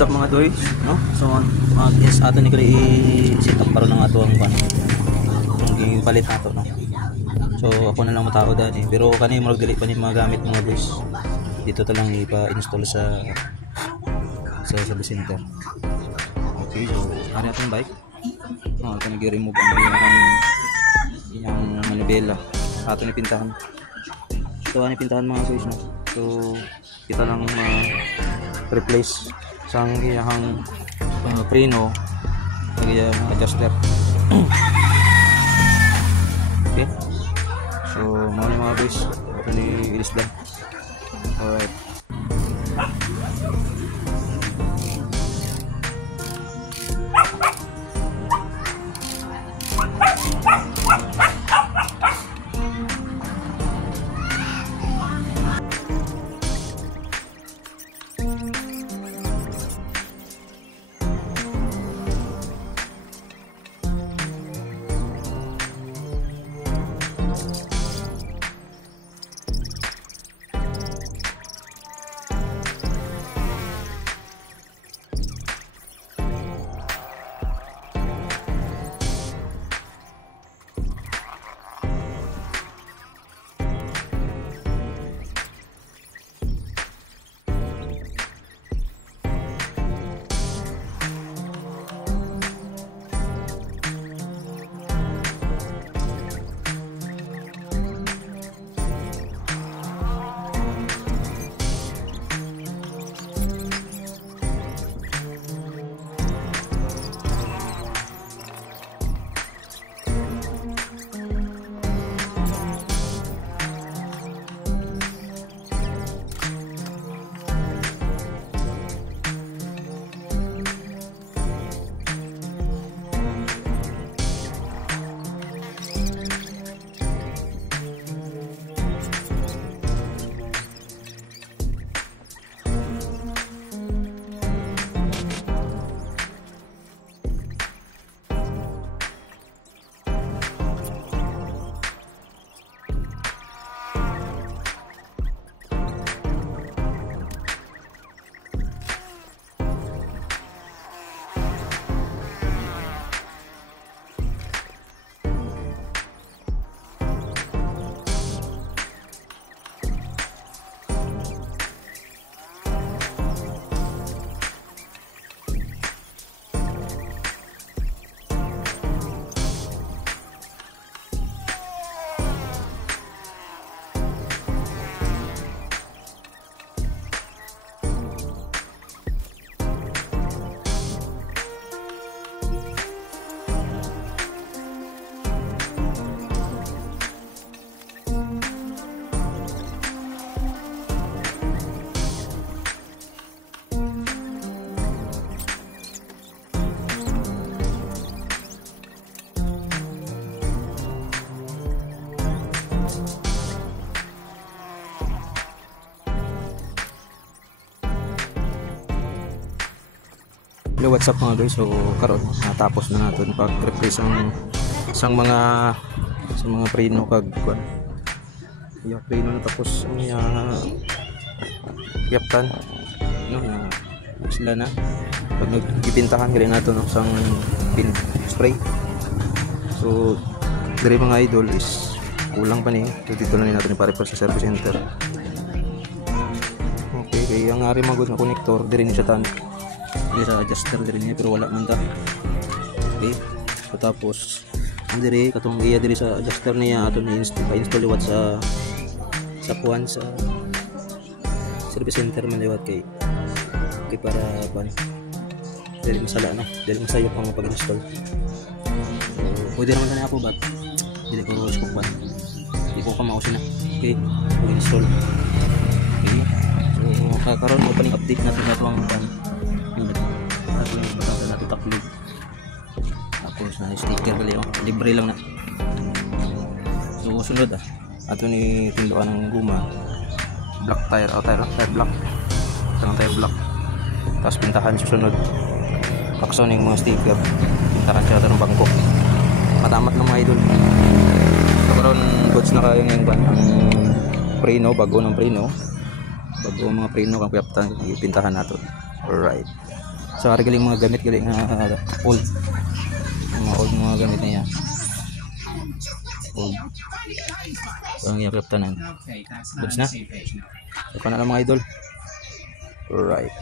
what's up mga doy, no? So mag-is ato ni ko i-set up karon ng ato ang pan. Yung palit nato, no? So ako na lang matao dati, pero kani mo dili pa ni mga gamit mga boys. Dito ta lang ipa-install sa service center. Okay, so ano atong bike? No, ito nag-remove yung manibela. Ato ni pintahan. Ito ani pintahan mga boys, no? So kita lang replace sang iyang preno lagi adjuster. Okay, so mga boys actually it is done. Alright, hello, what's up mga guys? So karon natapos na natin pag-replace sang mga preno kag kuan. Yung preno na tapos ang yaptan no na sila na pag nagpipintahan gani nato no sang pin spray. So dire mga idol is kulang pa ni dito lang natin para sa service center. Okay, kaya ang ari magud na connector dire ni sa tan. Dira adjuster diri niya pero wala man ta. Okay, so tapos andiri katong iya diri sa adjuster niya ato ni install liwat sa puan sa service center man liwat kay para pan dili masala no, dili masayo pang pag-install. So pwede naman na ako bat dili ko scope ban di ko kamausin na. Okay, pag-install. Okay, so karon mo paning update natin ato ang pan tapos na sticker gali libre lang na. So sunod ato ni tindukan ng guma black tire o tire black isang tire black tapos pintahan susunod pakson yung mga sticker pintahan siya ng bangkok matamat ng mga idol. So karon goods na kayo yung preno bago ng preno bago mga preno kang pintahan nato. Alright. Sa galing mga gamit galing old. Mga old mga gamit niya. Old. Ang yakap tanan. Goods na. Ito na lang mga idol. Right.